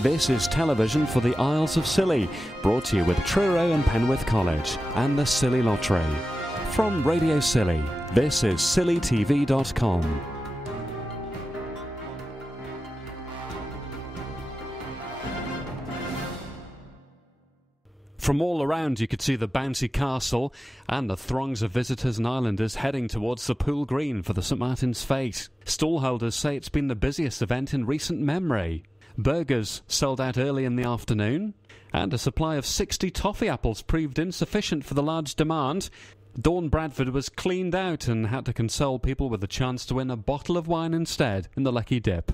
This is television for the Isles of Scilly, brought to you with Truro and Penwith College and the Scilly Lottery. From Radio Scilly, this is scillytv.com. From all around you could see the bouncy castle and the throngs of visitors and islanders heading towards the Pool Green for the St Martin's Fete. Stallholders say it's been the busiest event in recent memory. Burgers sold out early in the afternoon, and a supply of 60 toffee apples proved insufficient for the large demand. Dawn Bradford was cleaned out and had to console people with a chance to win a bottle of wine instead in the Lucky Dip.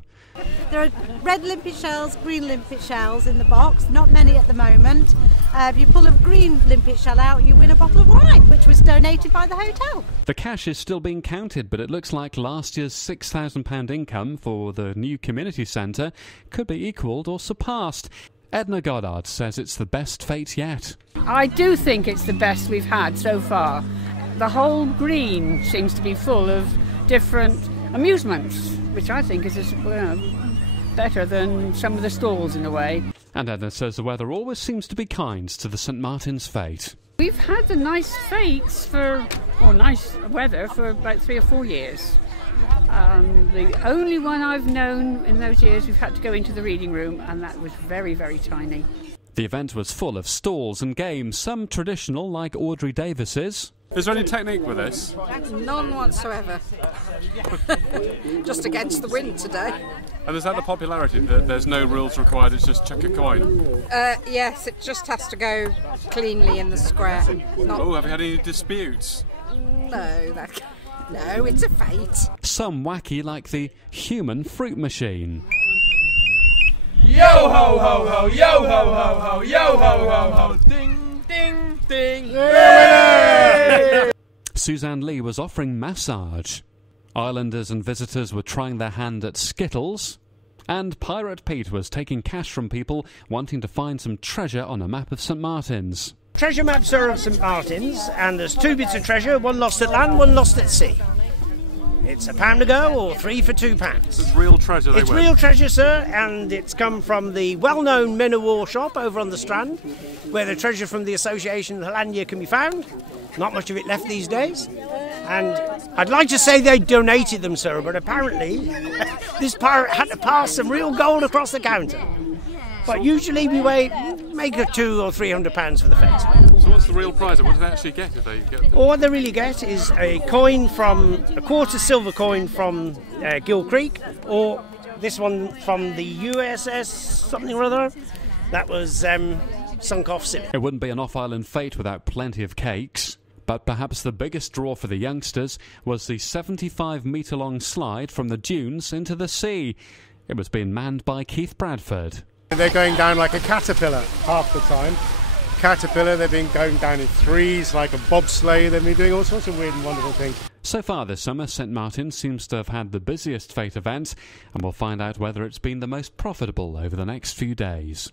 There are red limpet shells, green limpet shells in the box, not many at the moment. If you pull a green limpet shell out, you win a bottle of wine, which was donated by the hotel. The cash is still being counted, but it looks like last year's £6,000 income for the new community centre could be equalled or surpassed. Edna Goddard says it's the best fete yet. I do think it's the best we've had so far. The whole green seems to be full of different amusements, which I think is better than some of the stalls in a way. And Edna says the weather always seems to be kind to the St Martin's Fete. We've had the nice fetes nice weather for about 3 or 4 years. The only one I've known in those years we've had to go into the reading room, and that was very, very tiny. The event was full of stalls and games, some traditional like Audrey Davis's. Is there any technique with this? None whatsoever. Just against the wind today. And is that the popularity, that there's no rules required, it's just chuck a coin? Yes, it just has to go cleanly in the square. Have you had any disputes? No, it's a fete. Some wacky like the human fruit machine. Yo ho ho ho, yo ho ho ho, yo ho ho ho, ding ding ding. Yay! Suzanne Lee was offering massage. Islanders and visitors were trying their hand at Skittles. And Pirate Pete was taking cash from people wanting to find some treasure on a map of St Martin's. Treasure maps are of St Martin's, and there's 2 bits of treasure, one lost at land, one lost at sea. It's £1 to go, or 3 for £2. It's real treasure. It's real treasure, sir, and it's come from the well-known Men of War shop over on the Strand, where the treasure from the Association of Hollandia can be found. Not much of it left these days. And I'd like to say they donated them, sir, but apparently this pirate had to pass some real gold across the counter. But usually we make a £200 or £300 for the fete. So what's the real prize? What do they actually get if they get them? All they really get is a quarter silver coin from Gill Creek, or this one from the USS something or other. That was sunk off Scilly. It wouldn't be an off-island fete without plenty of cakes. But perhaps the biggest draw for the youngsters was the 75-metre-long slide from the dunes into the sea. It was being manned by Keith Bradford. They're going down like a caterpillar half the time. Caterpillar, they've been going down in threes like a bobsleigh. They've been doing all sorts of weird and wonderful things. So far this summer, St Martin's seems to have had the busiest fete event, and we'll find out whether it's been the most profitable over the next few days.